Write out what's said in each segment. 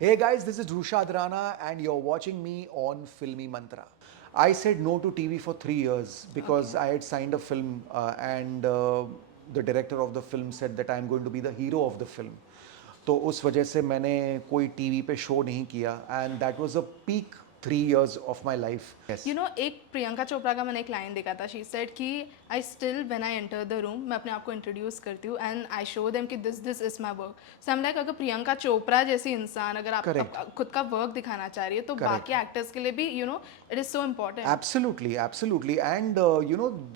Hey guys, this is Rushad Rana and you're watching me on Filmy Mantra. I said no to TV for 3 years because I had signed a film and the director of the film said that I'm going to be the hero of the film. तो उस वजह से मैंने कोई TV पे show नहीं किया and that was a peak 3 years of my life. Yes. एक प्रियंका चोपड़ा का मैंने एक लाइन देखा था. शी सेड कि I still when I enter the room मैं अपने आप को इंट्रोड्यूस करती हूँ एंड आई शो देम कि this is my work. So I am like अगर प्रियंका चोपड़ा जैसी इंसान अगर Correct. आप खुद का वर्क दिखाना चाह रही है तो Correct. बाकी एक्टर्स के लिए भी it is so important. Absolutely absolutely and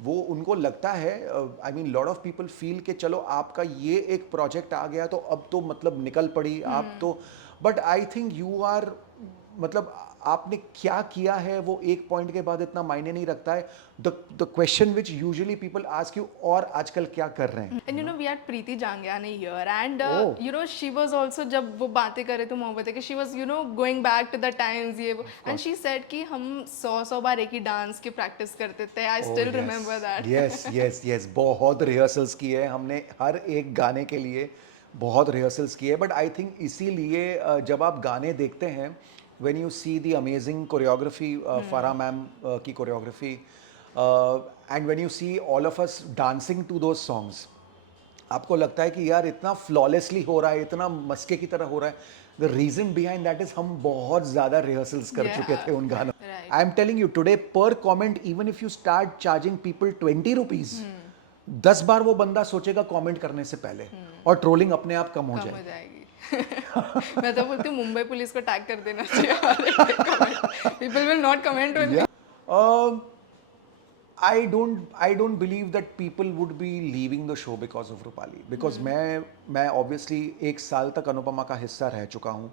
वो उनको लगता है I mean lot of people feel कि चलो आपका ये एक प्रोजेक्ट आ गया तो अब तो मतलब निकल पड़ी आप तो but I think you are मतलब आपने क्या किया है वो एक पॉइंट के बाद इतना मायने नहीं रखता है. The question which usually people ask you और आजकल क्या कर रहे हैं. And we had Preeti Jhangiani here and Oh. She was also जब वो बातें कर रहे थे मोहब्बत है कि she was going back to the times ये वो एंड शी सेड कि हम 100 बार एक ही डांस की प्रैक्टिस करते थे. I still remember that. Yes yes yes बहुत रिहर्सल्स की है हमने हर एक गाने के लिए बहुत रिहर्सल्स की है बट आई थिंक इसीलिए जब आप गाने देखते हैं when you see the amazing choreography Farah ma'am की choreography and when you see all of us dancing to those songs आपको लगता है कि यार इतना फ्लॉलेसली हो रहा है इतना मस्के की तरह हो रहा है. The reason behind that is हम बहुत ज़्यादा रिहर्सल्स कर Yeah. चुके थे उन गानों. Right. I am telling you today पर comment even if you start charging people 20 rupees 10 बार वो बंदा सोचेगा कमेंट करने से पहले और ट्रोलिंग अपने आप कम हो कम हो जाएगी. जाएगी. मैं तो बोलती हूँ मुंबई पुलिस को टैग कर देना चाहिए. People will not comment when. Yeah. I don't believe that people would be leaving the show because of Rupali because मैं obviously एक साल तक अनुपमा का हिस्सा रह चुका हूँ.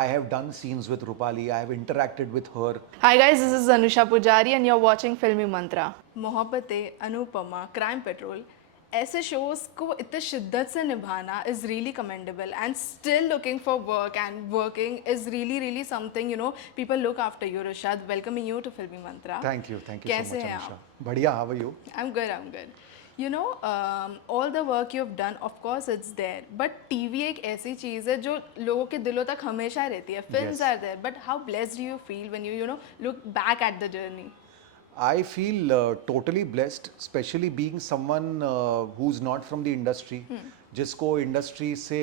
I have done scenes with Rupali. I have interacted with her. Hi guys, this is Anusha Pujari and you're watching Filmy Mantra. Mohabbatein, Anupamaa, Crime Patrol ऐसे शोज को इतने शिद्दत से निभाना is really commendable and still looking for work and working is really something people look after you. Rushad, welcoming you to Filmy Mantra. Thank you so कैसे much, हैं Anusha. आप? बढ़िया, how are you? I'm good. All the work you've done, of course it's there. But TV एक ऐसी चीज़ है जो लोगों के दिलों तक हमेशा रहती है. Films Yes. are there, but how blessed do you feel when you look back at the journey? I feel totally blessed, especially being someone who's not from the industry, जिसको इंडस्ट्री से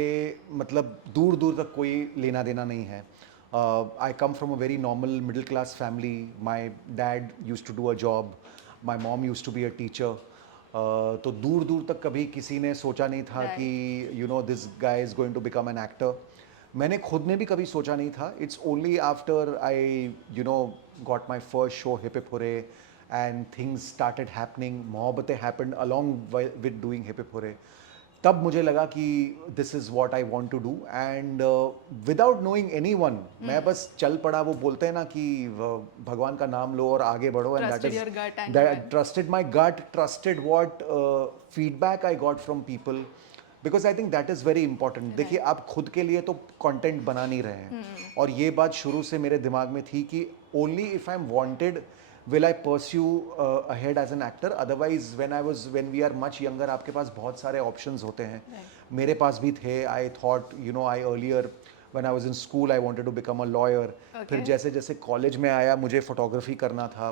मतलब दूर दूर तक कोई लेना देना नहीं है. I come from a very normal middle class family. My dad used to do a job. My mom used to be a teacher. तो दूर दूर तक कभी किसी ने सोचा नहीं था Right. कि this guy is going to become an actor. मैंने खुद ने भी कभी सोचा नहीं था. It's only after I got my first show hip hip hurray and things started happening. Mohabbatein happened along with doing hip hip hurray. तब मुझे लगा कि this is what I want to do and without knowing anyone मैं बस चल पड़ा. वो बोलते हैं ना कि भगवान का नाम लो और आगे बढ़ो. And that Trusted your gut and is trusted my gut, trusted what feedback I got from people because I think that is very important. देखिए आप खुद के लिए तो कंटेंट बना नहीं रहे हैं और ये बात शुरू से मेरे दिमाग में थी कि only if I'm wanted will I pursue ahead as an actor. Otherwise when we are much younger आपके पास बहुत सारे options होते हैं. मेरे पास भी थे. I thought I earlier when I was in school I wanted to become a lawyer. फिर जैसे जैसे कॉलेज में आया मुझे फोटोग्राफी करना था.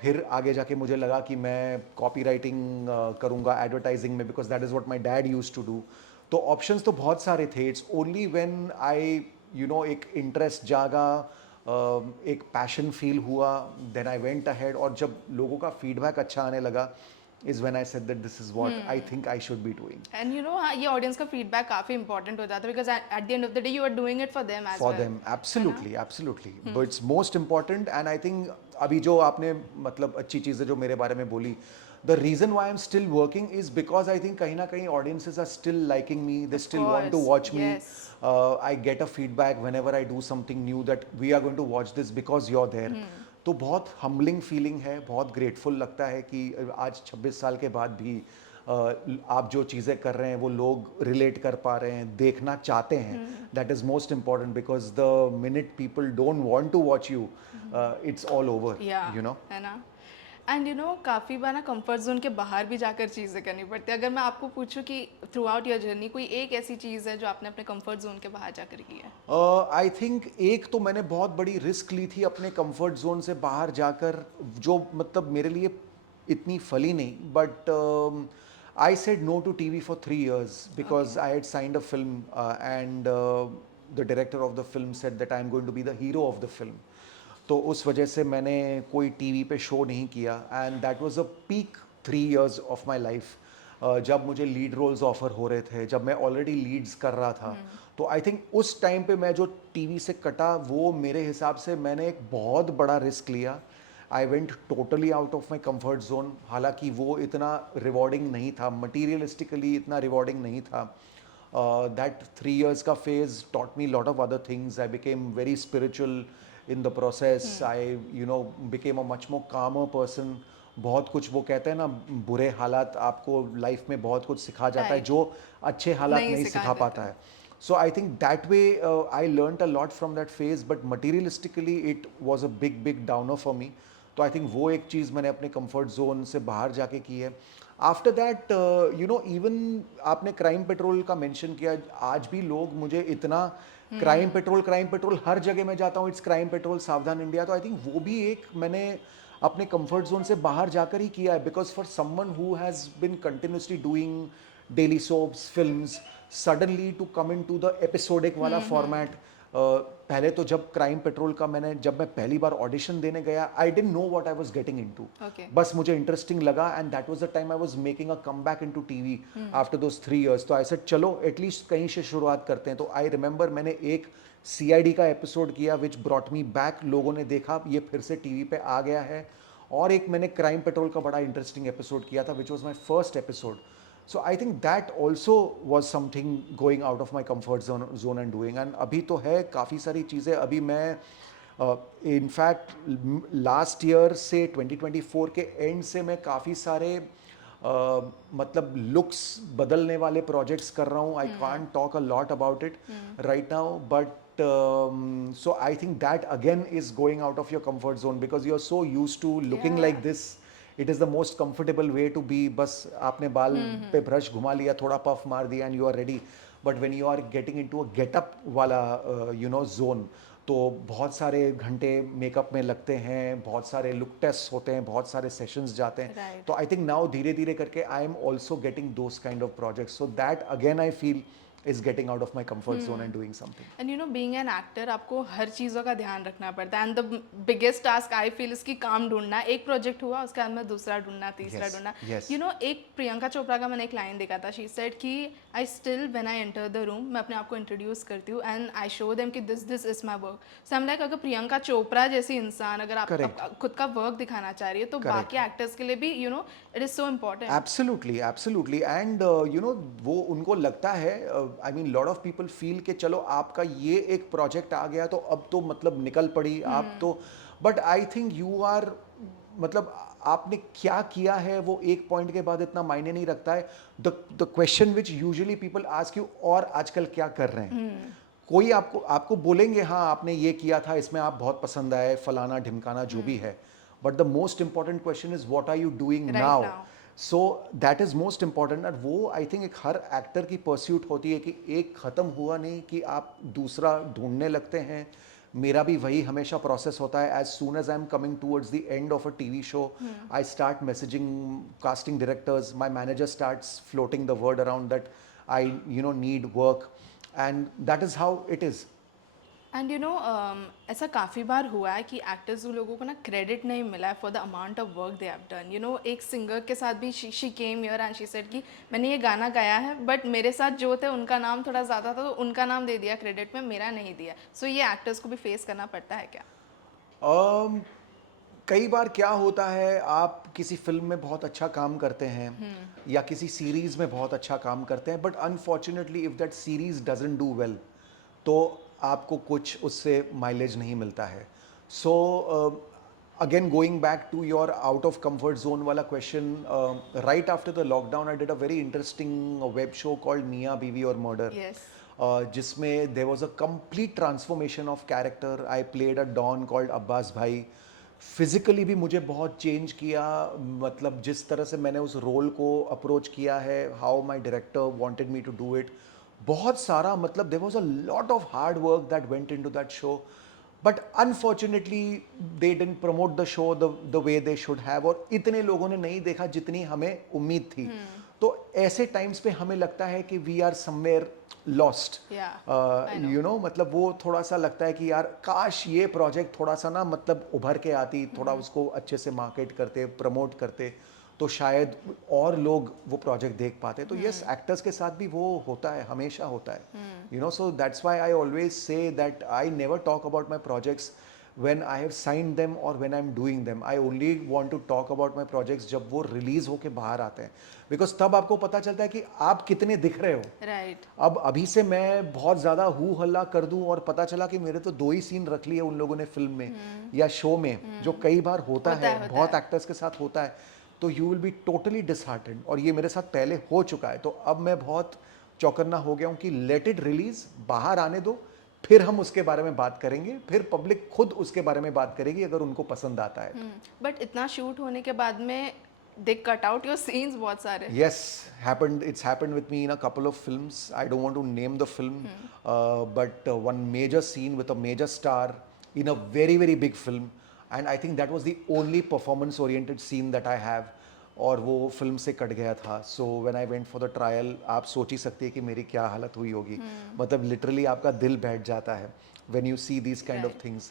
फिर आगे जाके मुझे लगा कि मैं कॉपी राइटिंग करूँगा एडवर्टाइजिंग में because that is what my dad used to do. तो ऑप्शंस तो बहुत सारे थे. इट्स ओनली व्हेन आई एक इंटरेस्ट जागा, एक पैशन फील हुआ, देन आई वेंट अहेड. और जब लोगों का फीडबैक अच्छा आने लगा is when I said that this is what I think I should be doing. And ये ऑडियंस का फीडबैक काफी इंपॉर्टेंट हो जाता है because at the end of the day you are doing it for them as For well. them, absolutely. But it's most important and I think अभी जो आपने मतलब अच्छी चीज़ें जो मेरे बारे में बोली, the reason why I'm still working is because I think कहीं ना कहीं audiences are still liking me, they still want to course, watch me. yes. I get a feedback whenever I do something new that we are going to watch this because you're there. तो बहुत humbling feeling है. बहुत grateful लगता है कि आज 26 साल के बाद भी आप जो चीज़ें कर रहे हैं वो लोग रिलेट कर पा रहे हैं, देखना चाहते हैं. That is most important because the minute people don't want to watch you it's all over. है ना. एंड यू नो काफ़ी बार ना कंफर्ट जोन के बाहर भी जाकर चीज़ें करनी पड़ती है। अगर मैं आपको पूछूं कि थ्रू आउट योर जर्नी कोई एक ऐसी चीज़ है जो आपने अपने कंफर्ट जोन के बाहर जाकर की है? आई थिंक एक तो मैंने बहुत बड़ी रिस्क ली थी अपने कंफर्ट जोन से बाहर जाकर, जो मतलब मेरे लिए इतनी फली नहीं, but I said no to TV for 3 years because I had signed a film and the director of the film said that I am going to be the hero of the film. तो उस वजह से मैंने कोई TV पे show नहीं किया, and that was a peak 3 years of my life. जब मुझे लीड रोल्स ऑफर हो रहे थे, जब मैं ऑलरेडी लीड्स कर रहा था, तो आई थिंक उस टाइम पे मैं जो टीवी से कटा, वो मेरे हिसाब से मैंने एक बहुत बड़ा रिस्क लिया। I went totally out of my comfort zone. हालांकि वो इतना रिवॉर्डिंग नहीं था, मटीरियलिस्टिकली इतना रिवॉर्डिंग नहीं था। That 3 years का phase taught me a lot of other things. I became very spiritual in the process. I became a much more calmer person. बहुत कुछ वो कहते हैं ना, बुरे हालात आपको लाइफ में बहुत कुछ सिखा जाता है राइट, जो अच्छे हालात नहीं नहीं सिखा सिखा देता। पाता है. So I think that way I learnt a lot from that phase, but materialistically it was a big downer for me. तो आई थिंक वो एक चीज़ मैंने अपने कंफर्ट जोन से बाहर जाके की है. आफ्टर दैट इवन आपने क्राइम पेट्रोल का मेंशन किया, आज भी लोग मुझे इतना क्राइम पेट्रोल हर जगह मैं जाता हूँ, इट्स क्राइम पेट्रोल सावधान इंडिया. तो आई थिंक वो भी एक मैंने अपने कंफर्ट जोन से बाहर जाकर ही किया है, because for someone who has been continuously doing daily soaps films, suddenly to come in to the episodic वाला फॉर्मेट. पहले तो जब क्राइम पेट्रोल का जब मैं पहली बार ऑडिशन देने गया, I didn't know what I was getting into. Okay. बस मुझे इंटरेस्टिंग लगा, and that was the time I was making a comeback into TV after those 3 years. तो आई सेड चलो एटलीस्ट कहीं से शुरुआत करते हैं. तो आई रिमेंबर मैंने एक सीआईडी का एपिसोड किया विच ब्रॉट मी बैक. लोगों ने देखा ये फिर से टीवी पे आ गया है. और एक मैंने क्राइम पेट्रोल का बड़ा इंटरेस्टिंग एपिसोड किया था which was my first episode. So I think that also was something going out of my comfort zone and doing. And अभी तो है काफ़ी सारी चीज़ें. अभी मैं इनफैक्ट लास्ट ईयर से 2024 के एंड से मैं काफ़ी सारे मतलब लुक्स बदलने वाले प्रोजेक्ट्स कर रहा हूँ. I can't talk a lot about it right now, but so I think that again is going out of your comfort zone because you're so used to looking like Yeah. this. It is the most comfortable way to be. बस आपने बाल पे brush घुमा लिया, थोड़ा puff मार दिया, and you are ready. But when you are getting into a get-up वाला zone, तो बहुत सारे घंटे मेकअप में लगते हैं, बहुत सारे लुक टेस्ट होते हैं, बहुत सारे सेशंस जाते हैं. Right. तो आई थिंक नाउ धीरे धीरे करके आई am also getting those kind of projects. So that again I feel is getting out of my comfort zone and doing something. And you know being an actor आपको हर चीज़ों का ध्यान रखना पड़ता है, and the biggest task I feel इसकी काम ढूंढना. एक प्रोजेक्ट हुआ उसके बाद में दूसरा ढूंढना, तीसरा Yes, ढूंढना. yes. यू नो एक प्रियंका चोपड़ा का मैंने एक लाइन देखा था. शी सेड कि I still when I enter the room, मैं अपने आप को इंट्रोड्यूस करती हूँ एंड आई शो देम कि this is my work. So I am like अगर प्रियंका चोपड़ा जैसी इंसान अगर आप Correct. खुद का वर्क दिखाना चाह रही है तो Correct. बाकी एक्टर्स के लिए भी it is so important. Absolutely absolutely. And वो उनको लगता है, I mean lot of people feel कि चलो आपका ये एक प्रोजेक्ट आ गया तो अब तो मतलब निकल पड़ी आप तो. But I think you are मतलब आपने क्या किया है वो एक पॉइंट के बाद इतना मायने नहीं रखता है. The question which usually people ask you, और आजकल क्या कर रहे हैं. कोई आपको आपको बोलेंगे हाँ आपने ये किया था, इसमें आप बहुत पसंद आए, फलाना ढिमकाना जो भी है. But the most important question is what are you doing Right now. now. So that is most important. और वो आई थिंक एक हर एक्टर की परस्यूट होती है कि एक ख़त्म हुआ नहीं कि आप दूसरा ढूंढने लगते हैं. मेरा भी वही हमेशा प्रोसेस होता है. As soon as I am coming towards the end of a TV show, I start messaging casting directors. My manager starts floating the word around that I need work, and that is how it is. And ऐसा काफ़ी बार हुआ है कि actors लोगों को ना credit नहीं मिला है for the amount of work they have done. एक सिंगर के साथ भी she came here and she said कि मैंने ये गाना गाया है बट मेरे साथ जो थे उनका नाम थोड़ा ज़्यादा था तो उनका नाम दे दिया क्रेडिट में, मेरा नहीं दिया. सो ये एक्टर्स को भी फेस करना पड़ता है क्या? कई बार क्या होता है, आप किसी फिल्म में बहुत अच्छा काम करते हैं या किसी सीरीज में बहुत अच्छा काम करते हैं, but unfortunately if that series doesn't do well तो आपको कुछ उससे माइलेज नहीं मिलता है. So again going back to your out of comfort zone वाला question, right after the lockdown I did a very interesting web show called Miyan Biwi Aur murder. Yes. जिसमें there was a complete transformation of character. I played a don called Abbas Bhai. Physically भी मुझे बहुत change किया, मतलब जिस तरह से मैंने उस रोल को अप्रोच किया है, how my director wanted me to do it, बहुत सारा, मतलब there was a lot of hard work that went into that show, but unfortunately they didn't promote the show the way they should have, और इतने लोगों ने नहीं देखा जितनी हमें उम्मीद थी। तो ऐसे टाइम्स पे हमें लगता है कि we are somewhere lost, I know. You know, मतलब वो थोड़ा सा लगता है कि यार काश ये प्रोजेक्ट थोड़ा सा ना मतलब उभर के आती, थोड़ा उसको अच्छे से मार्केट करते, प्रमोट करते, तो शायद और लोग वो प्रोजेक्ट देख पाते। तो यस, एक्टर्स के साथ भी वो होता है, हमेशा होता है, you know. So that's why I always say that I never talk about my projects when I have signed them or when I'm doing them. I only want to talk about my projects जब वो release होके बाहर आते हैं, because तब आपको पता चलता है कि आप कितने दिख रहे हो। राइट। अब अभी से मैं बहुत ज़्यादा हू हल्ला कर दूं और पता चला कि मेरे तो 2 ही सीन रख लिए उन लोगों ने फिल्म में या शो में, जो कई बार होता है, बहुत एक्टर्स के साथ होता है, तो you will be totally disheartened, और ये मेरे साथ पहले हो चुका है। तो अब मैं बहुत चौकन्ना हो गया हूँ कि लेट इट रिलीज, बाहर आने दो, फिर हम उसके बारे में बात करेंगे, फिर पब्लिक खुद उसके बारे में बात करेगी अगर उनको पसंद आता है। बट इतना शूट होने के बाद में दे कट आउट योर सीन्स बहुत सारे। Yes, happened. It's happened with me in a couple of films. I don't want to name the film, but one major scene with a major star in a very very big film, and I think that was the only performance-oriented scene that I have. और वो film से cut गया था। So when I went for the trial, आप सोच ही सकते हैं कि मेरी क्या हालत हुई होगी। मतलब लिटरली आपका दिल बैठ जाता है when you see these kind of things,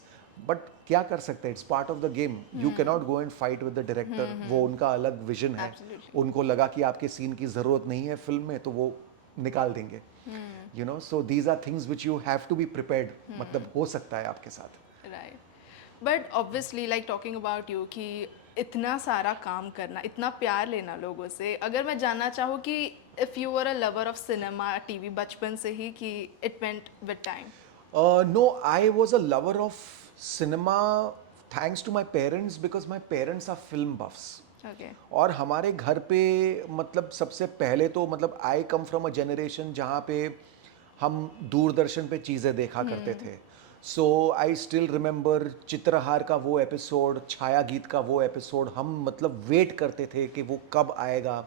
but क्या कर सकते हैं, it's part of the game. You can not go and fight with the director, वो उनका अलग विजन है। उनको लगा कि आपके सीन की ज़रूरत नहीं है फिल्म में, तो वो निकाल देंगे, you know. So these are things which you have to be prepared, मतलब हो सकता है आपके साथ। Right. But obviously like talking about you कि इतना सारा काम करना, इतना प्यार लेना लोगों से, अगर मैं जानना चाहूँ कि if you were a lover of cinema TV बचपन से ही कि it went with time? No, I was a lover of cinema thanks to my parents, because my parents are film buffs. Okay. और हमारे घर पे, मतलब सबसे पहले तो, मतलब आई कम फ्रॉम अ जनरेशन जहाँ पे हम दूरदर्शन पे चीज़ें देखा करते थे। सो आई स्टिल रिमेंबर चित्रहार का वो एपिसोड, छाया गीत का वो एपिसोड, हम मतलब वेट करते थे कि वो कब आएगा।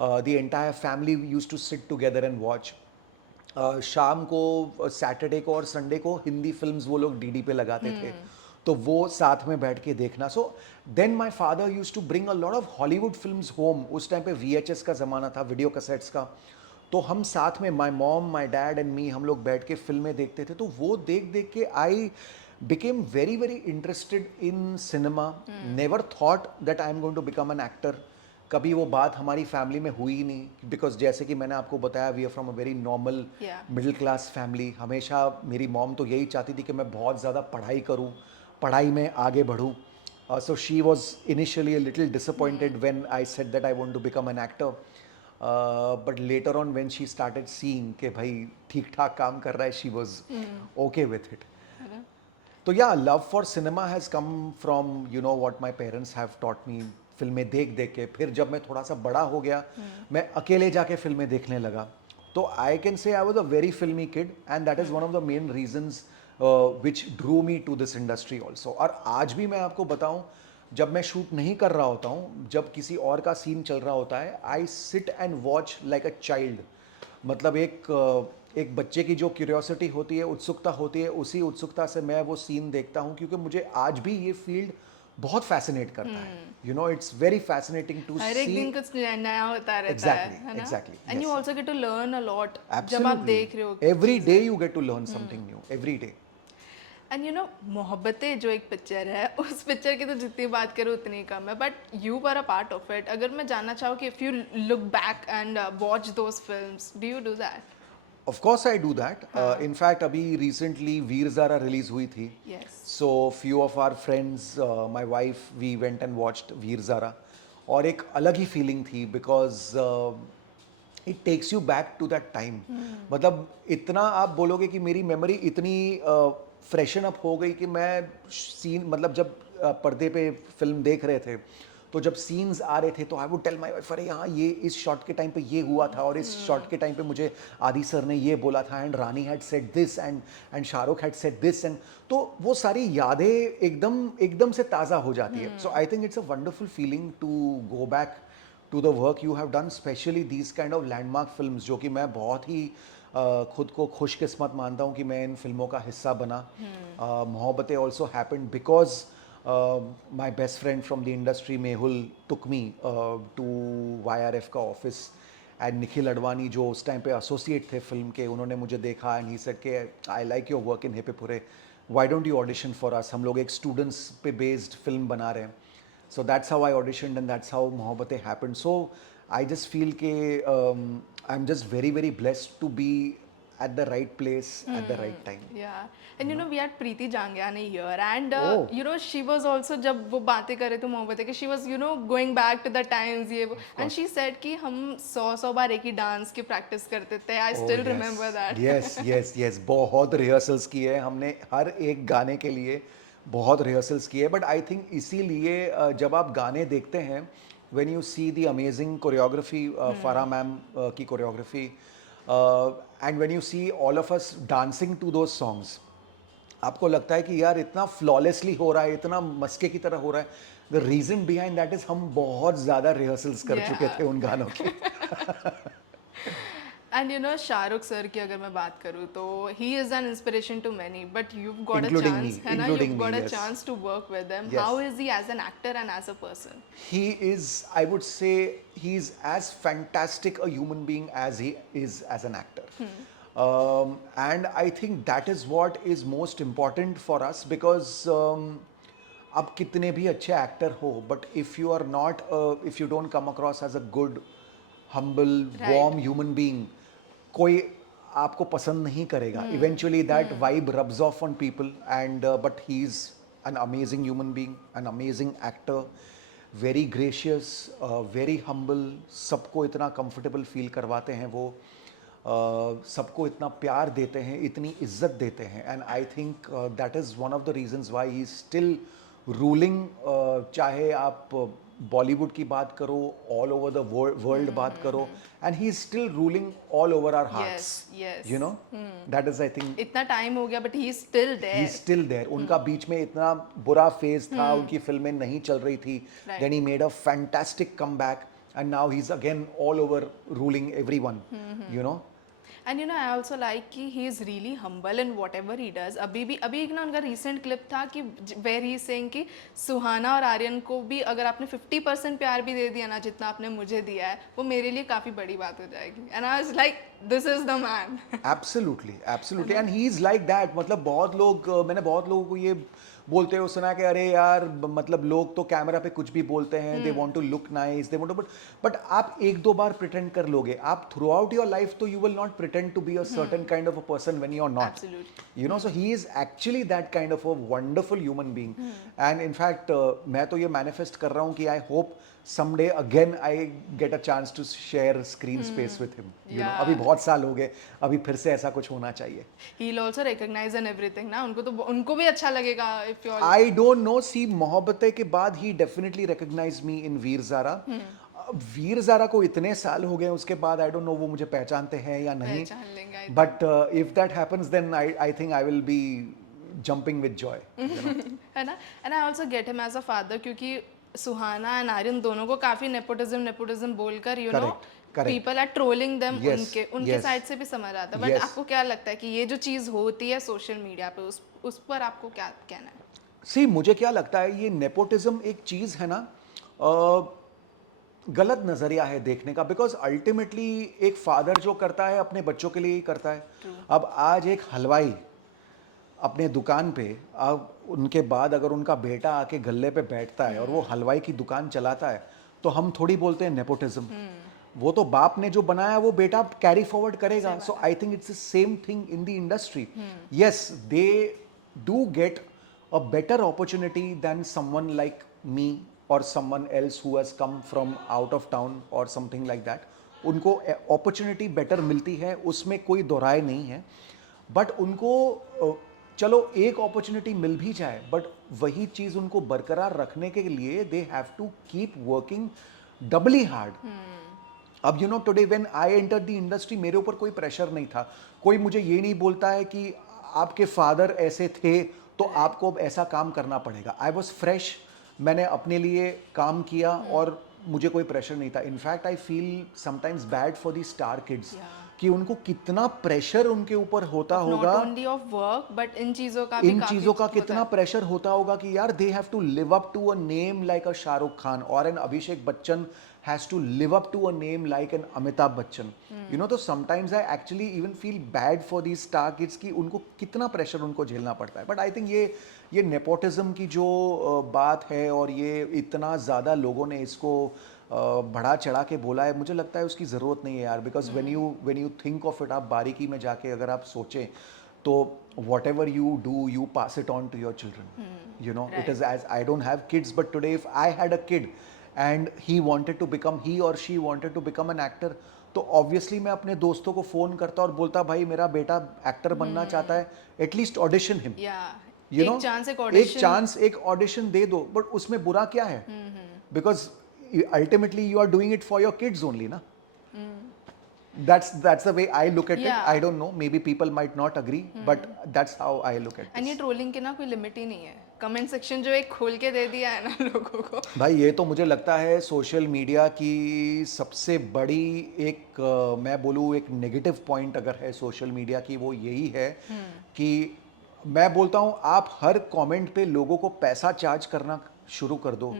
The entire family use to sit together and watch. शाम को, सैटरडे को और संडे को हिंदी फिल्म्स वो लोग डीडी पे लगाते थे, तो वो साथ में बैठ के देखना। So then my father used to bring a lot of Hollywood films home. उस टाइम पे वीएचएस का ज़माना था, वीडियो कैसेट्स का, तो हम साथ में, my mom, my dad and me, हम लोग बैठ के फिल्में देखते थे। तो वो देख देख के आई became very very interested in cinema. Never thought that I am going to become an actor. कभी वो बात हमारी फैमिली में हुई ही नहीं, बिकॉज जैसे कि मैंने आपको बताया, we are from a very normal middle class family. हमेशा मेरी मॉम तो यही चाहती थी कि मैं बहुत ज़्यादा पढ़ाई करूँ, पढ़ाई में आगे बढ़ूँ। So she was initially a little disappointed when I said that I want to become an actor, but later on when she started seeing कि भाई ठीक ठाक काम कर रहा है, she was okay with it. तो yeah, love for cinema has come from, you know, what my parents have taught me. फिल्में देख देख के, फिर जब मैं थोड़ा सा बड़ा हो गया, मैं अकेले जाके फिल्में देखने लगा। तो I can say I was a very filmy kid, and that is one of the main reasons which drew me to this industry also. और आज भी मैं आपको बताऊं, जब मैं शूट नहीं कर रहा होता हूँ, जब किसी और का सीन चल रहा होता है, I sit and watch like a child. मतलब एक बच्चे की जो क्यूरियोसिटी होती है, उत्सुकता होती है, उसी उत्सुकता से मैं वो सीन देखता हूँ, क्योंकि मुझे आज भी ये फील्ड बहुत फैसिनेट करता है। You know, it's very fascinating to हर एक दिन सी। कुछ नया होता रहता Exactly, है ना? exactly, and you yes. Also get to learn a lot जब आप Absolutely. देख रहे हो Every day you get to learn something new. Every day. And you no Mohabbatein जो एक पिक्चर है, उस पिक्चर की तो जितनी बात करो उतनी कम है, but you were a part of it. अगर मैं जानना चाहूँ कि if you look back and watch those films, do you do that? Of course I do that. In fact, अभी recently वीर ज़ारा रिलीज हुई थी। Yes. So few of our friends, my wife, we went and watched Veer Zaara, और एक अलग ही feeling थी, because it takes you back to that time. मतलब इतना आप बोलोगे कि मेरी मेमोरी इतनी फ्रेशन अप हो गई कि मैं सीन, मतलब जब पर्दे पे फिल्म देख रहे थे, तो जब सीन्स आ रहे थे तो I would tell my wife, अरे यहाँ ये इस शॉट के टाइम पे ये हुआ था और इस शॉट के टाइम पे मुझे आदि सर ने ये बोला था and Rani had said this and Shahrukh had said this and तो वो सारी यादें एकदम एकदम से ताज़ा हो जाती है. So I think it's a wonderful feeling to go back to the work you have done, specially these kind of landmark films, जो कि मैं बहुत ही खुद को खुशकिस्मत मानता हूँ कि मैं इन फिल्मों का हिस्सा बना. Mohabbatein also happened because my best friend from the industry, Mehul, took me to YRF का ऑफिस एंड निखिल अडवाणी जो उस टाइम पे एसोसिएट थे फिल्म के, उन्होंने मुझे देखा एंड ही सेड के I like your work in hip hip hurray, why don't you audition for us, हम लोग एक स्टूडेंट्स पे बेस्ड फिल्म बना रहे हैं. So that's how I auditioned and that's how Mohabbatein happened. So I just feel के I am just very very blessed to be at the right place at the right time. Yeah, and you know we had Preeti Jangyani here, and Oh. you know she was also जब वो बातें कर रहे थे मोहब्बत कि she was you know going back to the times ये वो, and she said कि हम 100 बार एक ही डांस की प्रैक्टिस करते थे. I still remember that. yes बहुत रिहर्सल्स किए हमने, हर एक गाने के लिए बहुत रिहर्सल्स किए. बट आई थिंक इसीलिए जब आप गाने देखते हैं, when you see the amazing choreography, Farah ma'am की choreography, and when you see all of us dancing to those songs, आपको लगता है कि यार इतना फ्लॉलेसली हो रहा है, इतना मस्के की तरह हो रहा है. The reason behind that is हम बहुत ज़्यादा रिहर्सल्स कर चुके थे उन गानों की. And you know Shahrukh sir की अगर मैं बात करूँ तो he is an inspiration to many, but you've got Including a me, chance, है ना, including you've got me, a yes. chance to work with him. Yes. How is he as an actor and as a person? He is, I would say, he's as fantastic a human being as he is as an actor. And I think that is what is most important for us, because आप कितने भी अच्छे actor हो, but if you are not, if you don't come across as a good, humble, Right. warm human being, कोई आपको पसंद नहीं करेगा. Eventually that vibe rubs off on people, and but he's an amazing human being, an amazing actor, very gracious, very humble, सबको इतना comfortable feel करवाते हैं वो, सबको इतना प्यार देते हैं, इतनी इज्जत देते हैं. And I think that is one of the reasons why he is still ruling. चाहे आप बॉलीवुड की बात करो, ऑल ओवर द वर्ल्ड बात करो, and he is still ruling all over our hearts. yes. You know, that is I think इतना time हो गया but he is still he there. Is still there. उनका बीच में इतना बुरा फेज था, उनकी फिल्में नहीं चल रही थी, Right. Then he made a fantastic comeback and now he is again all over ruling everyone. You know, And you know I also like कि he is really humble in whatever he does. अभी एक ना उनका recent clip था कि where he is saying कि सुहाना और आर्यन को भी अगर आपने 50% प्यार भी दे दिया ना जितना आपने मुझे दिया है, वो मेरे लिए काफ़ी बड़ी बात हो जाएगी. And I was like, this is the man. Absolutely absolutely, and he is like that. मतलब बहुत लोग, मैंने बहुत लोगों को ये बोलते हुए सुना कि अरे यार, मतलब लोग तो कैमरा पे कुछ भी बोलते हैं, they want to look nice, they want to, but आप एक दो बार प्रिटेंड कर लोगे, आप थ्रू आउट योर लाइफ तो you will not pretend to be a certain kind of a person when you are not. Absolutely. You know, so he is actually that kind of a wonderful human being. And in fact, मैं तो ये manifest कर रहा हूँ कि I hope someday again I get a chance to share screen space with him. You know, Yeah. अभी बहुत साल हो गए, अभी फिर से ऐसा कुछ होना चाहिए. He'll also recognize and everything ना, उनको भी अच्छा लगेगा if you all. I don't know. See, Mohabbatein के बाद he definitely recognized me in Veer Zaara. Veer Zaara को इतने साल हो गए, उसके बाद आई डोंट नो वो मुझे पहचानते हैं या नहीं. पहचान लेंगे, I but if that happens then I think I will be jumping with joy. है ना. And I also get him as a father क्योंकि सुहाना एंड आर्यन दोनों को काफी नेपोटिज्म बोलकर you know Correct, correct. People are trolling them. Yes, उनके yes. Side से भी समझ आता है. But Yes. आपको क्या लगता है कि ये जो चीज होती है सोशल मीडिया पे, उस पर आपको क्या कहना है? सी, मुझे क्या लगता है, ये नेपोटिज्म एक चीज़ है ना, गलत नज़रिया है देखने का. बिकॉज अल्टीमेटली एक फादर जो करता है अपने बच्चों के लिए ही करता है. अब आज एक हलवाई अपने दुकान पे, अब उनके बाद अगर उनका बेटा आके गल्ले पे बैठता है और वो हलवाई की दुकान चलाता है, तो हम थोड़ी बोलते हैं नेपोटिज्म. वो तो बाप ने जो बनाया वो बेटा कैरी फॉरवर्ड करेगा. So I think it's the same thing in the industry. Yes, they do get a better opportunity than someone like me or someone else who has come from out of town or something like that. उनको opportunity better मिलती है, उसमें कोई दोराय नहीं है. But उनको चलो एक अपॉर्चुनिटी मिल भी जाए, बट वही चीज़ उनको बरकरार रखने के लिए they have to keep working doubly hard. अब you know today when I enter the industry, मेरे ऊपर कोई प्रेशर नहीं था, कोई मुझे ये नहीं बोलता है कि आपके फादर ऐसे थे तो आपको अब ऐसा काम करना पड़ेगा। आई वॉज फ्रेश, मैंने अपने लिए काम किया और मुझे कोई प्रेशर नहीं था। In fact I feel sometimes bad for the star kids कि उनको कितना प्रेशर उनके ऊपर होता होगा, not only of work but in चीज़ों का भी इन काफी चीजों का होता कितना है। प्रेशर होता होगा कि यार they have to live up to a name like a Shahrukh Khan और an Abhishek Bachchan has to live up to a name like an Amitabh Bachchan, you know. तो sometimes I actually even feel bad for these star kids कि उनको कितना pressure उनको झेलना पड़ता है। But I think ये नेपोटिज्म की जो बात है और ये इतना ज़्यादा लोगों ने इसको बढ़ा चढ़ा के बोला है, मुझे लगता है उसकी ज़रूरत नहीं है यार। Because when you think of it, आप बारीकी में जाके अगर आप सोचें तो whatever you do, you pass it on to your children. You know, it is as I don't have kids, but today if I had a kid and he or she wanted to become an actor, तो obviously मैं अपने दोस्तों को phone करता और बोलता भाई मेरा बेटा एक्टर बनना चाहता है, at least audition him, you know. एक चांस एक ऑडिशन दे दो, बट उसमें बुरा क्या है? Because ultimately you are doing it for your kids only ना। That's the way I look at it. Yeah. I don't know, maybe people might not agree, but that's how I look at and ये this. Trolling की ना कोई limit ही नहीं है। Comment section जो एक खोल के दे दिया है ना लोगों को। भाई ये तो मुझे लगता है सोशल मीडिया की सबसे बड़ी एक मैं बोलूँ एक नेगेटिव पॉइंट अगर है सोशल मीडिया की, वो यही है कि मैं बोलता हूँ आप हर कमेंट पे लोगों को पैसा चार्ज करना शुरू कर दो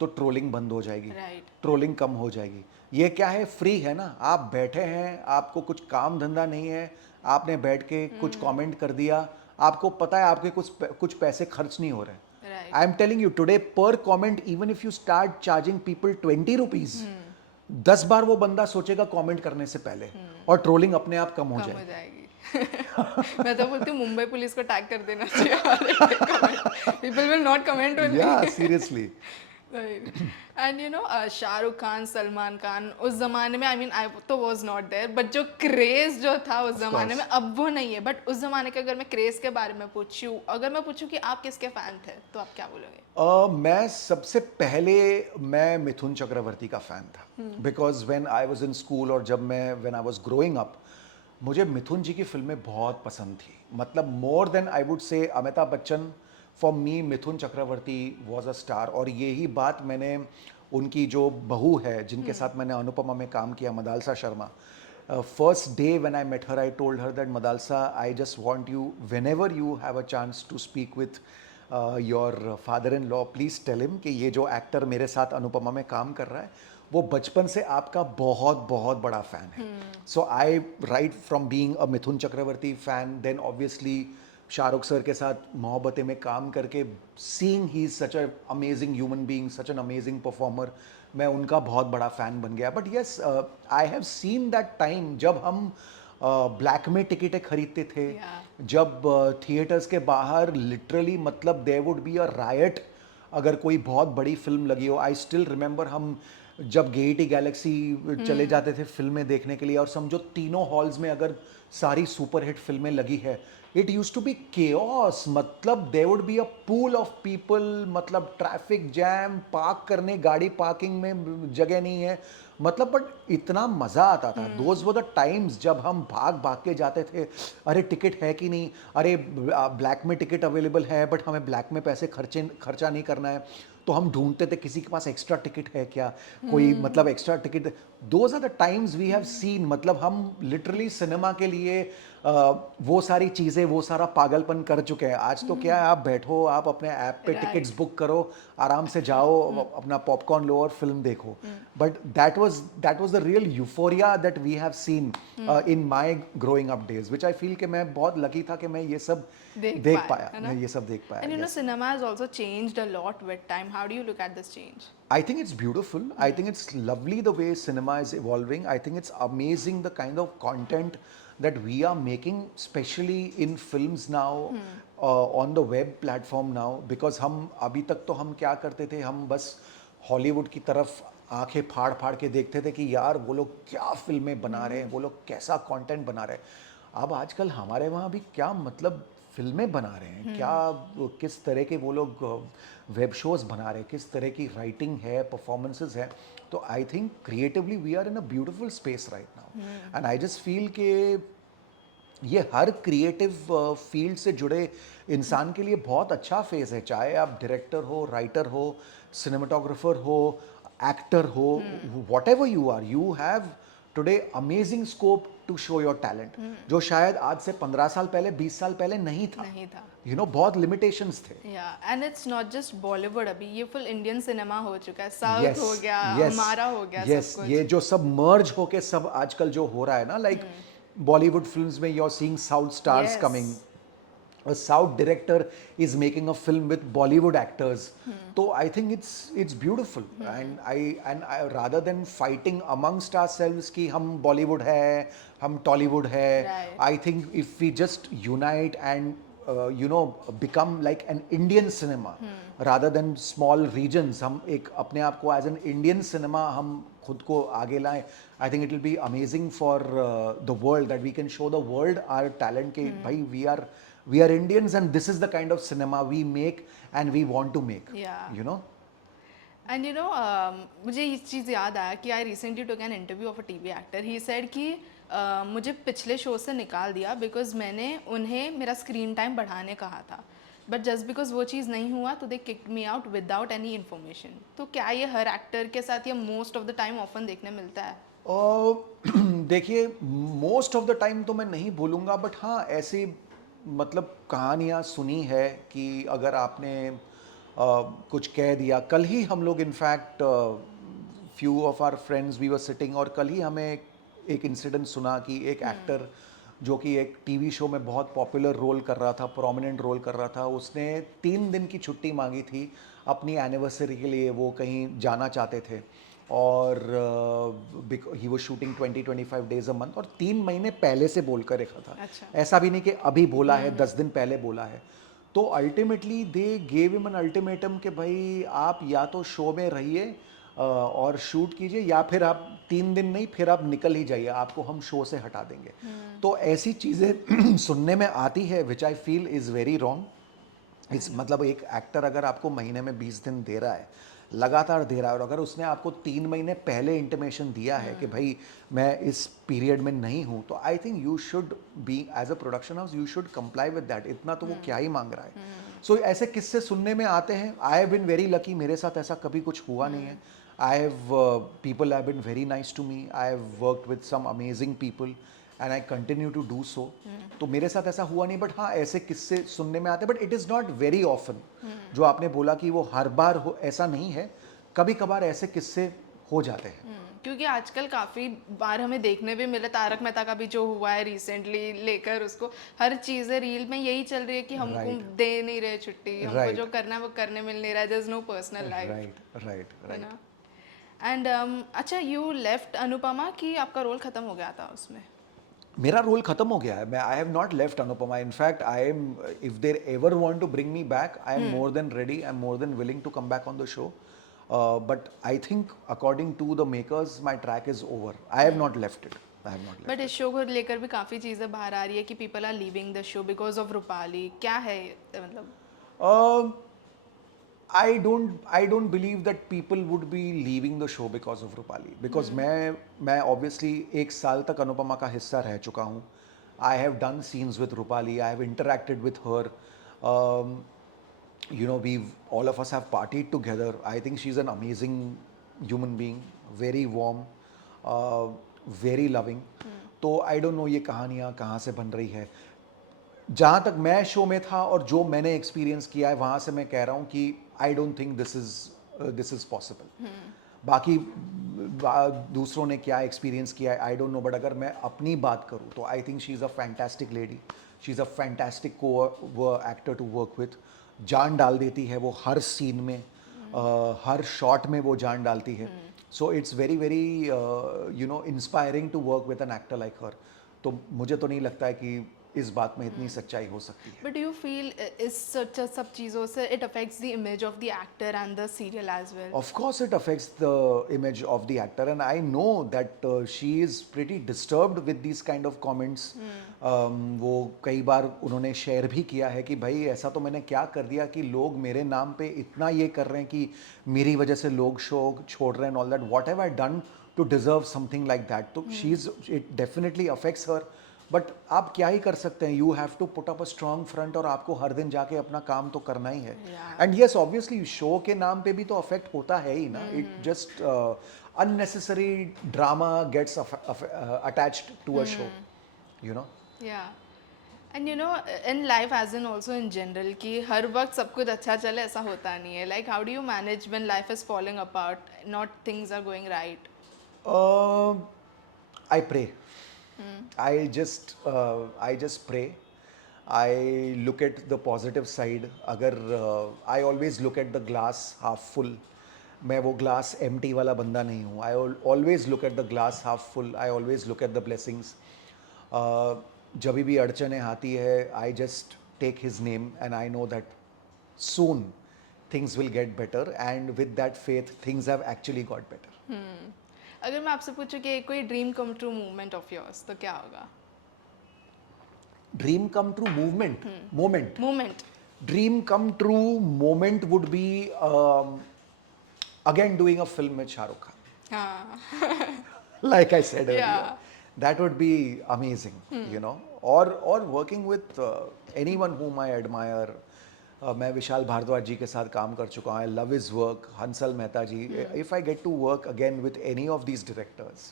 तो ट्रोलिंग बंद हो जाएगी, Right. ट्रोलिंग कम हो जाएगी। ये क्या है, फ्री है ना, आप बैठे हैं, आपको कुछ काम धंधा नहीं है, आपने बैठ के कुछ कमेंट कर दिया, आपको पता है आपके कुछ पैसे खर्च नहीं हो रहे। Right. I am telling you today पर comment even if you start charging people 20 rupees, 10 बार वो बंदा सोचेगा कमेंट करने से पहले और ट्रोलिंग अपने आप कम हो कम हो जाएगी। जाएगी। मैं तो बोलती हूँ मुंबई पुलिस को टैग कर देना चाहिए। People will not comment only. Yeah seriously. And you know Shahrukh Khan, Salman Khan उस जमाने में, आई मीन आई तो वॉज नॉट देयर, बट जो क्रेज जो था उस जमाने में अब वो नहीं है। बट उस जमाने के अगर मैं क्रेज के बारे में पूछूं, अगर मैं पूछूं कि आप किसके फैन थे तो आप क्या बोलोगे? मैं सबसे पहले मैं मिथुन चक्रवर्ती का फैन था, because when I was in school और जब मैं when I was growing up, मुझे मिथुन जी की फिल्में बहुत पसंद थी। मतलब more than I would say Amitabh Bachchan, for me Mithun Chakraborty was a star. और यही बात मैंने उनकी जो बहू है जिनके साथ मैंने अनुपमा में काम किया, Madalsa Sharma, first day when I met her I told her that Madalsa I just want you whenever you have a chance to speak with your father in law, please tell him कि ये जो एक्टर मेरे साथ अनुपमा में काम कर रहा है वो बचपन से आपका बहुत बहुत बड़ा फ़ैन है। So I right from being a Mithun Chakraborty fan, then obviously Shahrukh sir के साथ मोहब्बतें में काम करके, seeing he is such a amazing human being, such an amazing performer, मैं उनका बहुत बड़ा फ़ैन बन गया। But yes, I have seen that time जब हम ब्लैक में टिकटें खरीदते थे, जब थिएटर्स के बाहर लिटरली मतलब there would be a riot अगर कोई बहुत बड़ी फिल्म लगी हो। आई स्टिल रिमेंबर हम जब गेटी गैलेक्सी चले जाते थे फिल्में देखने के लिए, और समझो तीनों हॉल्स में अगर सारी सुपरहिट फिल्में लगी है, it use to be chaos. मतलब there would be a pool of people, मतलब ट्रैफिक जैम, पार्क करने गाड़ी पार्किंग में जगह नहीं है, मतलब बट इतना मज़ा आता था। दोज वर द टाइम्स जब हम भाग भाग के जाते थे, अरे टिकट है कि नहीं, अरे ब्लैक में टिकट अवेलेबल है बट हमें ब्लैक में पैसे खर्चा नहीं करना है, तो हम ढूंढते थे किसी के पास एक्स्ट्रा टिकट है क्या, कोई मतलब extra ticket. Those are the times we have seen. मतलब हम लिटरली सिनेमा के लिए वो सारी चीज़ें, वो सारा पागलपन कर चुके हैं। आज तो क्या है, आप बैठो, आप अपने ऐप पे टिकट्स बुक करो, आराम से जाओ, अपना पॉपकॉर्न लो और फिल्म देखो। But that was the real euphoria that we have seen in my growing up days, which I feel कि मैं बहुत लकी था कि मैं ये सब देख पाया, मैं ये सब देख पाया। And you know, cinema has also changed a lot with time. How do you look at this change? I think it's beautiful. I think it's lovely the way cinema is evolving. I think it's amazing the kind of content that we are making, especially in films now, on the web platform now. Because हम अभी तक तो हम क्या करते थे, हम बस हॉलीवुड की तरफ आंखें फाड़ फाड़ के देखते थे कि यार वो लोग क्या फिल्में बना रहे हैं, वो लोग कैसा कंटेंट बना रहे हैं। अब आजकल हमारे वहाँ भी क्या मतलब फिल्में बना रहे हैं, क्या किस तरह के वो लोग वेब शोज बना रहे हैं, किस तरह की राइटिंग है, परफॉर्मेंसेस है, तो I think creatively we are in a beautiful space right now and I just feel कि ये हर क्रिएटिव फील्ड से जुड़े इंसान के लिए बहुत अच्छा फेज है, चाहे आप डायरेक्टर हो, राइटर हो, सिनेमाटोग्राफर हो, एक्टर हो, whatever you are, you have today amazing scope to show your talent, जो शायद आज से 15 साल पहले, 20 साल पहले नहीं था। नहीं था। यू नो बहुत लिमिटेशंस थे। या and it's not just Bollywood, अभी ये फुल इंडियन सिनेमा हो चुका है, साउथ Yes, हो गया, yes, हमारा हो गया, yes, सब कुछ। ये जो सब मर्ज होके सब आजकल जो हो रहा है ना, लाइक बॉलीवुड फिल्म्स में you are seeing south stars Yes. Coming, a South director is making a film with Bollywood actors. So I think it's beautiful, and I rather than fighting amongst ourselves कि हम Bollywood है, हम Tollywood है, Right. I think if we just unite and you know become like an Indian cinema rather than small regions, हम एक अपने आप को as an Indian cinema हम खुद को आगे लाएं, I think it will be amazing for the world that we can show the world our talent कि भाई we are Indians and this is the kind of cinema we make and we want to make. Yeah. You know? And you no मुझे ये चीज़ याद आया कि I recently took an interview of a TV actor, he said कि मुझे पिछले show से निकाल दिया बिकॉज मैंने उन्हें मेरा स्क्रीन टाइम बढ़ाने कहा था, बट जस्ट बिकॉज वो चीज़ नहीं हुआ तो they kicked me out without any information. तो क्या ये हर एक्टर के साथ या most of the time often देखने मिलता है? देखिए मोस्ट ऑफ द टाइम तो मैं नहीं बोलूँगा, बट हाँ ऐसी मतलब कहानियाँ सुनी है कि अगर आपने कुछ कह दिया, कल ही हम लोग in fact few of our friends we were sitting और कल ही हमें एक इंसिडेंट सुना कि एक एक्टर जो कि एक टीवी शो में बहुत पॉपुलर रोल कर रहा था, प्रोमिनेंट रोल कर रहा था, उसने 3 दिन की छुट्टी मांगी थी अपनी एनिवर्सरी के लिए, वो कहीं जाना चाहते थे और ही वो शूटिंग 20-25 डेज अ मंथ और 3 महीने पहले से बोल कर रखा था। अच्छा। ऐसा भी नहीं कि अभी बोला है, 10 दिन पहले बोला है। तो ultimately they gave him an ultimatum कि भाई आप या तो शो में रहिए और शूट कीजिए या फिर आप 3 दिन नहीं फिर आप निकल ही जाइए, आपको हम शो से हटा देंगे। तो ऐसी चीज़ें सुनने में आती है which I feel is very wrong. इस मतलब एक एक्टर अगर आपको महीने में 20 दिन दे रहा है, लगातार दे रहा है, और अगर उसने आपको 3 महीने पहले इंटीमेशन दिया है कि भाई मैं इस पीरियड में नहीं हूँ, तो I think you should be as a production house, you should comply with that. इतना तो वो क्या ही मांग रहा है। सो ऐसे किस्से सुनने में आते हैं। I have been very lucky, मेरे साथ ऐसा कभी कुछ हुआ नहीं है। I have people have been very nice to me, I have worked with some amazing people and I continue to do so. तो मेरे साथ ऐसा हुआ नहीं, बट हाँ ऐसे किस्से सुनने में आते हैं, but it is not very often. जो आपने बोला कि वो हर बार हो, ऐसा नहीं है, कभी कभार ऐसे किस्से हो जाते हैं। क्योंकि आजकल काफ़ी बार हमें देखने भी मिले, तारक मेहता का भी जो हुआ है रिसेंटली लेकर उसको, हर चीज़ें रील में यही चल रही है कि हमको Right. दे नहीं रहे छुट्टी, हमको Right. जो करना है वो करने मिल नहीं रहा है, there is no personal life, right. And अच्छा यू लेफ्ट अनुपमा कि आपका रोल खत्म हो गया था उसमें? मेरा रोल खत्म हो गया है। मैं I have not left Anupama. In fact I am, if there ever want to bring me back, I am more than ready, I am more than willing to come back on the show, but I think according to the makers my track is over. I have not left it, I have not left. But इस show को लेकर भी काफ़ी चीज़ें बाहर आ रही है कि people are leaving the show because of Rupali, क्या है मतलब? I don't believe that people would be leaving the show because of Rupali, because मैं obviously 1 साल तक अनुपमा का हिस्सा रह चुका हूँ। I have done scenes with Rupali, I have interacted with her, you know, all of us have partied together. I think she's an amazing human being, very warm, very loving. तो I don't know ये कहानियाँ कहाँ से बन रही है। जहाँ तक मैं शो में था और जो मैंने एक्सपीरियंस किया है, वहाँ से मैं कह रहा हूँ कि I don't think this is possible. बाकी दूसरों ने क्या एक्सपीरियंस किया है आई डोंट नो, बट अगर मैं अपनी बात करूँ तो I think she is a fantastic lady, she is a fantastic को एक्टर टू वर्क विथ। जान डाल देती है वो हर सीन में, हर शॉट में वो जान डालती है। So it's very very you know inspiring to work with an actor like her. तो मुझे तो नहीं लगता है कि इस बात में इतनी सच्चाई हो सकती है। बट यू फील इस सब चीज़ों से it affects the image of the actor and the serial as well? Of course, it affects the image of the actor, and I know that she is pretty disturbed with these kind of comments. वो कई बार उन्होंने share भी किया है कि भाई ऐसा तो मैंने क्या कर दिया कि लोग मेरे नाम पे इतना ये कर रहे हैं कि मेरी वजह से लोग शो छोड़ रहे हैं all that, what have I done to deserve something like that. तो she is, it definitely affects her, but आप क्या ही कर सकते हैं, you have to put up a strong front और आपको हर दिन जाके अपना काम तो करना ही है। Yeah. And yes obviously show के नाम पे भी तो अफेक्ट होता है ही ना, it just unnecessary drama gets attached to a show, you know. Yeah. And you know, in life as in also in general कि हर वक्त सब कुछ अच्छा चले ऐसा होता नहीं है. Like how do you manage when life is falling apart, not things are going right? uh, I pray. I just pray. I look at the positive side. अगर I always look at the glass half full. मैं वो glass empty वाला बंदा नहीं हूँ. I always look at the glass half full. I always look at the blessings. जब भी अड़चने आती है, I just take his name and I know that soon things will get better, and with that faith things have actually got better. अगर मैं आपसे पूछूं कि कोई dream come true movement of yours तो क्या होगा? Dream come true moment. Movement. Dream come true moment would be again doing a film with Shah Rukh Khan. हाँ. Like I said earlier, Yeah. that would be amazing, you know. Or working with anyone whom I admire. मैं विशाल भारद्वाज जी के साथ काम कर चुका हूँ. I love his work. Hansal Mehta ji. If I get to work again with any of these directors,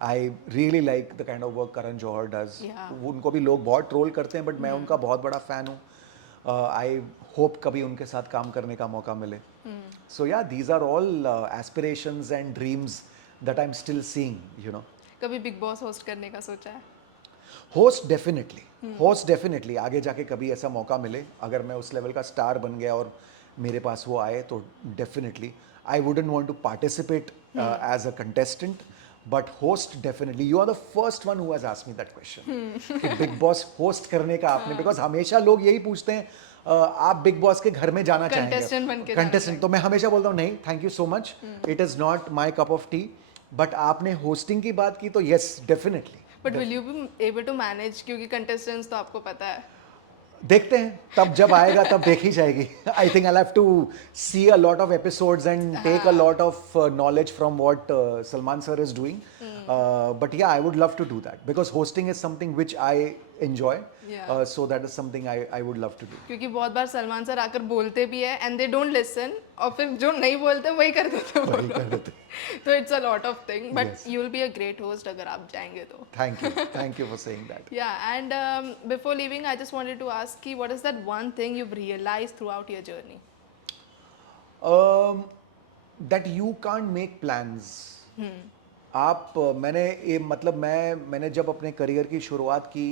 I really like the kind of work Karan Johar does. Yeah. उनको भी लोग बहुत ट्रोल करते हैं, बट मैं उनका बहुत बड़ा फैन हूँ. आई होप कभी उनके साथ काम करने का मौका मिले. So yeah these are all aspirations and dreams that I am still seeing, you know. कभी बिग बॉस होस्ट करने का सोचा है? होस्ट डेफिनेटली आगे जाके कभी ऐसा मौका मिले, अगर मैं उस लेवल का स्टार बन गया और मेरे पास वो आए, तो definitely I wouldn't want to participate as a contestant, but host definitely. You are the first one who has asked me that question कि बिग बॉस होस्ट करने का आपने, बिकॉज हमेशा लोग यही पूछते हैं आप बिग बॉस के घर में जाना Contestant बन के चाहेंगे, जाना कंटेस्टेंट. तो मैं हमेशा बोलता हूँ नहीं, thank you so much, it is not my cup of tea. But आपने होस्टिंग की बात की तो yes definitely. But will you be able to manage, क्योंकि कंटेस्टेंट्स तो आपको पता है. देखते हैं, तब जब आएगा तब देखी जाएगी. I think I have to see a lot of episodes and take a lot of knowledge from what Salman sir is doing. But yeah I would love to do that because hosting is something which I enjoy. Yeah. So that is something I would love to do. क्योंकि बहुत बार Salman sir आकर बोलते भी है and they don't listen, और फिर जो नहीं बोलते वही कर देते हैं. तो it's a lot of thing, but Yes. You will be a great host अगर आप जाएंगे तो. Thank you for saying that. Yeah, and before leaving, I just wanted to ask you, what is that one thing you've realized throughout your journey? That you can't make plans. आप मैंने ये मतलब मैंने जब अपने करियर की शुरुआत की,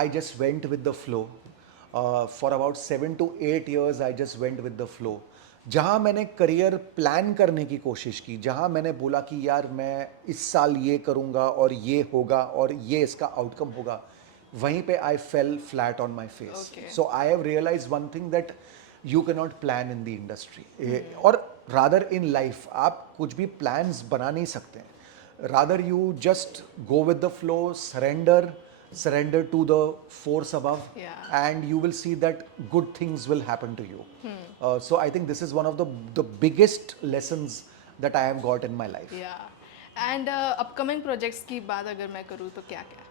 I just went with the flow. For about 7 to 8 years I just went with the flow. जहाँ मैंने करियर प्लान करने की कोशिश की, जहाँ मैंने बोला कि यार मैं इस साल ये करूँगा और ये होगा और ये इसका आउटकम होगा, वहीं पे I fell flat on my face. Okay. So I have realise one thing that you can not plan in the industry, और रादर इन लाइफ आप कुछ भी प्लान्स बना नहीं सकते हैं. Rather you just go with the flow, surrender to the force above. Yeah. And you will see that good things will happen to you. So I think this is one of the biggest lessons that I have got in my life. Yeah. And upcoming projects की बात अगर मैं करूँ तो क्या क्या?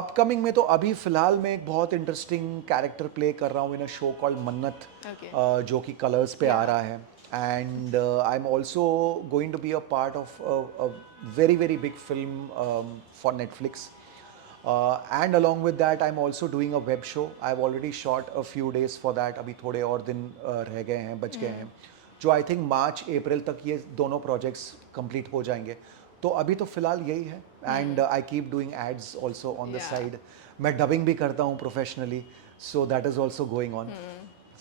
Upcoming में तो अभी फिलहाल मैं एक बहुत इंटरेस्टिंग कैरेक्टर प्ले कर रहा हूँ in a show called Mannat, Okay. जो कि कलर्स पे आ रहा है. And I am also going to be a part of a very very big film for Netflix. And along with that I'm also doing a web show. I've already shot a few days for that. अभी थोड़े और दिन रह गए हैं, बच गए हैं, जो आई थिंक मार्च अप्रैल तक ये दोनों प्रोजेक्ट्स कंप्लीट हो जाएंगे. तो अभी तो फिलहाल यही है. And I keep doing ads also on the Yeah. Side. मैं डबिंग भी करता हूँ professionally, so that is also going on.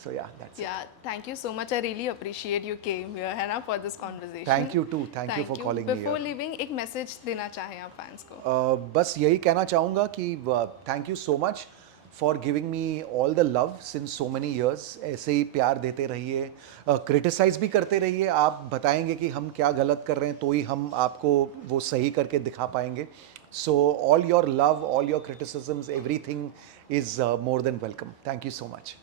So yeah, that's it. Yeah, thank you so much. I really appreciate you came here, है ना, for this conversation. Thank you too. Thank you for calling me Before here. leaving, एक message देना चाहें आप fans को? बस यही कहना चाहूँगा कि thank you so much for giving me all the love since so many years. ऐसे ही प्यार देते रहिए, क्रिटिसाइज़ भी करते रहिए. आप बताएंगे कि हम क्या गलत कर रहे हैं तो ही हम आपको वो सही करके दिखा पाएंगे. So all your love, all your criticisms, everything is more than welcome. Thank you so much.